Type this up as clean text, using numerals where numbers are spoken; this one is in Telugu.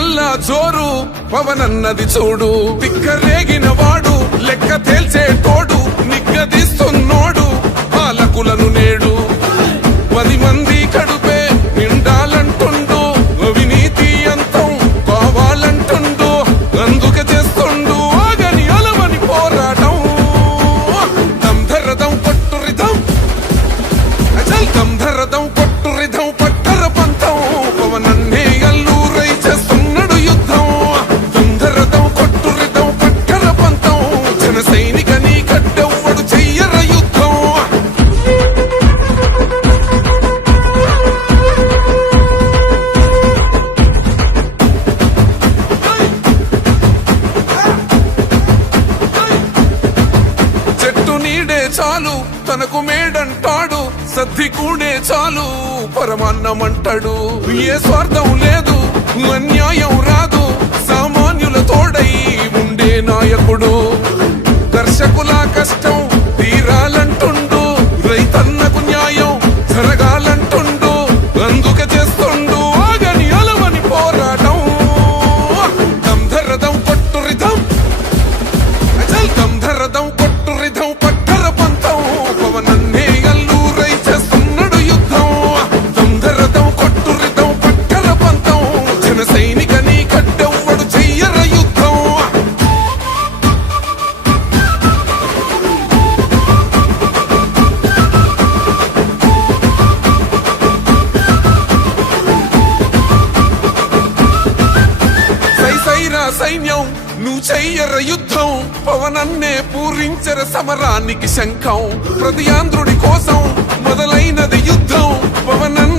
కల్లా జోరు పవనన్నది చూడు తిక్కరేగిన వాడు లెక్క తేల్చే తోడు నిగ్గదీస్తున్నోడు పాలకులను నేడు 10 మంది కడుపే నిండాలంటుండు అవినీతి అంతం కావాలంటుండు అందుకే చేస్తుండు ఆగని అలవని పోరాటం దంధరదం కొట్టురిదం అజల్ దంధరదం కొట్టురిదం పట్టర పంతం పవనన్నే అల్లూరై చేస్తున్నాడు యుద్ధం దంధరదం కొట్టురిదం పట్టర పంతం జన సైనిక నీ కడ్డెవ్వడు చెయ్యర యుద్ధం చెట్టు నీడే చాలు తనకు మేడంటాడు సద్ది కూడే చాలు పరమాన్నమంటాడు ఏ స్వార్థం లేదు అన్యాయం రాదు సామాన్యుల తోడై ఉండే నాయకుడు కర్షకుల కష్టం తీరాలంటుండు రైతన్నకు న్యాయం జరగాలంటుండు అందుకే చేస్తుండు ఆగని అలవని పోరాటం దంధరదం కొట్టురిదం అజల్ దంధరదం కొట్టురిదం పట్టర పంతం పవనన్నే అల్లూరై చేస్తున్నాడు యుద్ధం దంధరదం కొట్టురిదం పట్టర పంతం జన సైనిక నీ కడ్డెవ్వడు చెయ్యర యుద్ధం సైసైరా సైన్యం నువ్వు చెయ్యర యుద్ధం పవనన్నే పూరించర సమరానికి శంఖం ప్రతి ఆంధ్రుడి కోసం మొదలైనది యుద్ధం పవనన్నే